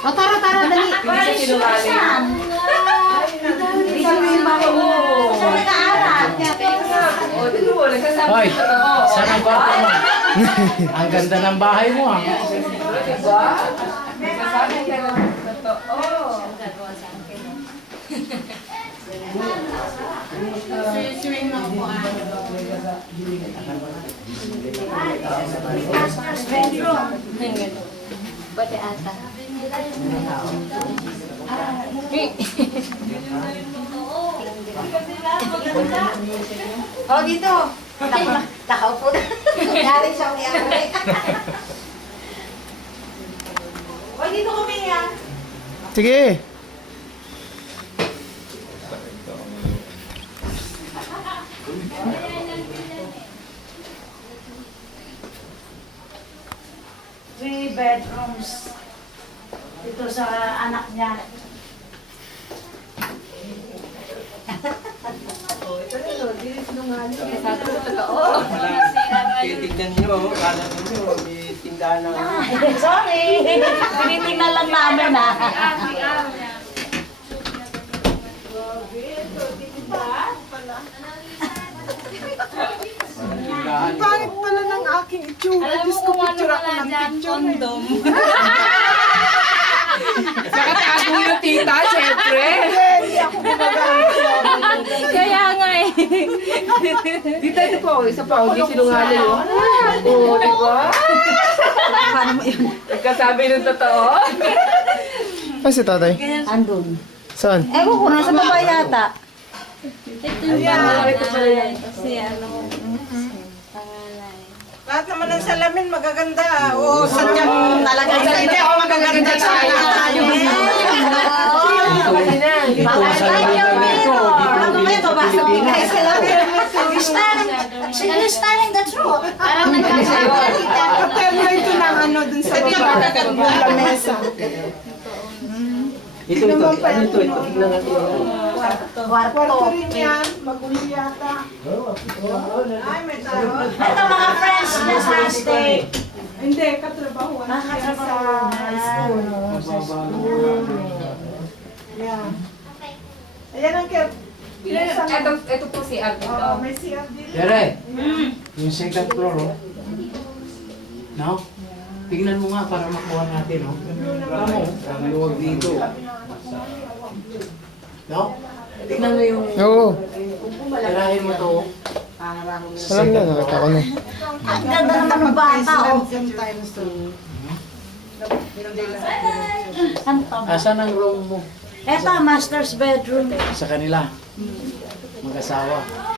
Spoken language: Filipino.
O, tara, dali. Hindi siya sinungaling. Hindi kami makuha. Siya nag-aaral. O, dito mo, nagsasabi Hoy, ng totoo. saan ang kwarto mo? Ang ganda ng bahay mo, ha? Diba? Nagsasabi ka ng totoo. Pati ata. O, dito. Nakaupo na. Galing siya may aray. O, dito kami ha. Sige. Three bedrooms dito sa anak niya. Nagsasabi ng totoo. Titignan nyo, kala nyo, may tindahan ng... Sorry! Tinitingnan lang namin ha. tindahan. Pangit pala ng aking itsura. Diyos ko, picture ako ng picture. Nakatago yung tita, syempre. Hindi ako gumagamit. Kaya nga eh. Dito, ito po. Isa pa, hindi sinungaling. Oo, di ba? Nagkasabi ng totoo. Ah, si tatay? Andun. Saan? Ewan ko, nasa baba yata. Lahat naman ng salamin magaganda. Oo, sadyang talaga. Hindi ako magaganda sa Ito ang salamin dito. Ano ba ito? Basta bigay sila. You're styling the truth. Parang nagkasalita. Katerno ito ng ano dun sa baba. Ng lamesa. Ito. Ano ito? Tignan natin. Kwarto rin yan. Magulo yata. Ay, may tao. Ito mga friends niya sa stay. Hindi, katrabahuan. Sa school. Yeah. Ayan ang kaya. Ito po si Ab. Oo, may CR din. Tere, yung second floor, oh. No? Tingnan mo nga para makuha natin, oh. Tama, ang luwag dito. No? Tingnan mo yung... Oo. Tirahin mo to, oh. Alam na, nakita ko na. Ang ganda naman ng bata oh. Asan ang room mo? Ito, master's bedroom. Sa kanila. Mag-asawa.